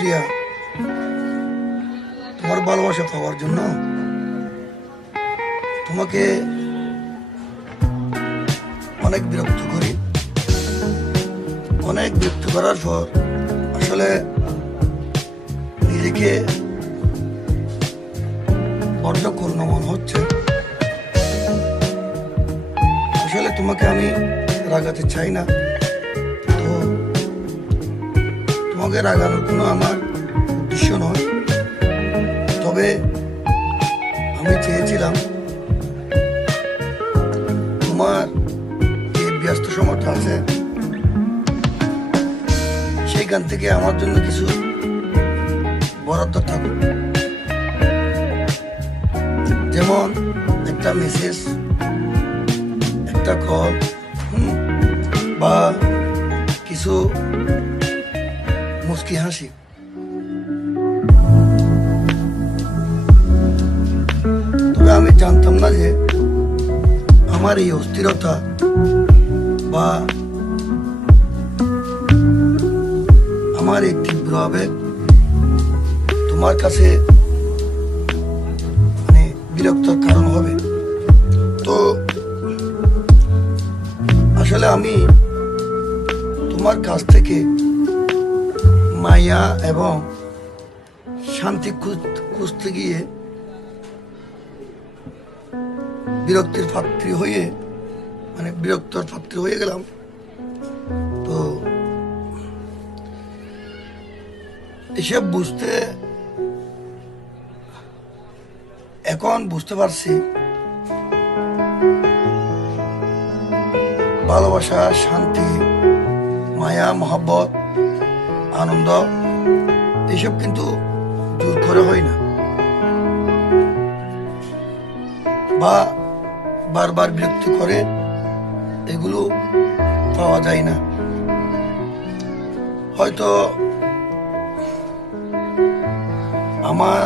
প্রিয়া, তোমার ভালোবাসা পাওয়ার জন্য তোমাকে অনেক বিরক্ত করি। অনেক বিরক্ত করার পর আসলে নিজেকে বড্ড করুণ মনে হচ্ছে। আসলে তোমাকে আমি রাগাতে চাই না, তো তোমাকে রাগানোর কোনো আমার উদ্দেশ্য নয়। তবে আমি চেয়েছিলাম তোমার যে ব্যস্ত সময়টা আছে সেইখান থেকে আমার জন্য কিছু বরাদ্দ থাকুক, যেমন একটা মেসেজ, একটা কল, বা কিছু মুচকি হাসি। তবে আমি জানতাম না যে আমার এই অস্থিরতা বা আমার এই তীব্র আবেগ তোমার কাছে মানে বিরক্তর কারণ হবে। তো আসলে আমি তোমার কাছ থেকে মায়া এবং শান্তি খুঁজতে গিয়ে বিরক্তর পাত্রী হয়ে গেলাম। তো এসব এখন বুঝতে পারছি ভালোবাসা, শান্তি, মায়া, মহব্বত, আনন্দ এসব কিন্তু জোর করে হয় না, বা বারবার বিরক্তি করে এগুলো পাওয়া যায় না। হয়তো আমার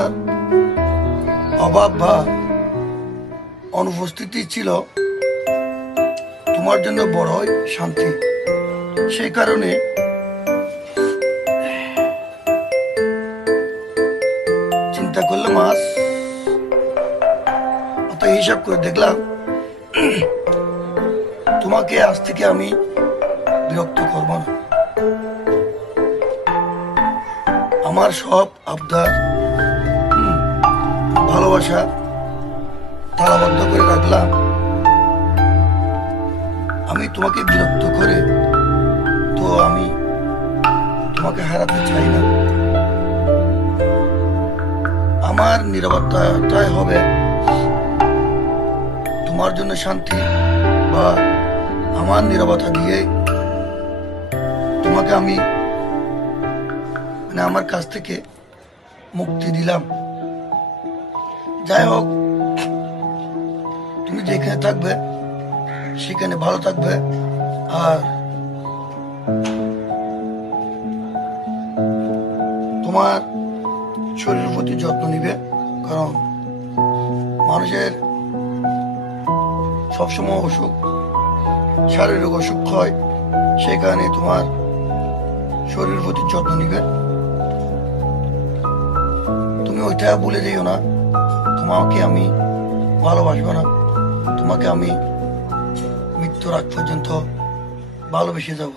অভাব বা অনুপস্থিতি ছিল তোমার জন্য বড়ই শান্তি। সেই কারণে চিন্তা করলাম, অত হিসাব করে দেখলাম তোমাকে আজ থেকে আমি বিরক্ত করব না। আমার সব আবদার, ভালোবাসা তালাবদ্ধ করে রাখলাম। আমি তোমাকে বিরক্ত করে তো আমি তোমাকে হারাতে চাই না। আমার নীরবতাটাই হবে তোমার জন্য শান্তি, বা আমার নীরবতা দিয়ে তোমাকে আমি আমার কাছ থেকে মুক্তি দিলাম। যাই হোক, তুমি যেখানে থাকবে সেখানে ভালো থাকবে, আর তোমার শরীরের প্রতি যত্ন নিবে। কারণ মানুষের সবসময় অসুখ, শারীরিক অসুখ হয়, সেই কারণে তোমার শরীরের প্রতি যত্ন নিবে। তুমি ওইটা ভুলে যেও না, তোমাকে আমি ভালোবাসবো না, তোমাকে আমি মৃত্যুর আগ পর্যন্ত ভালোবেসে যাব।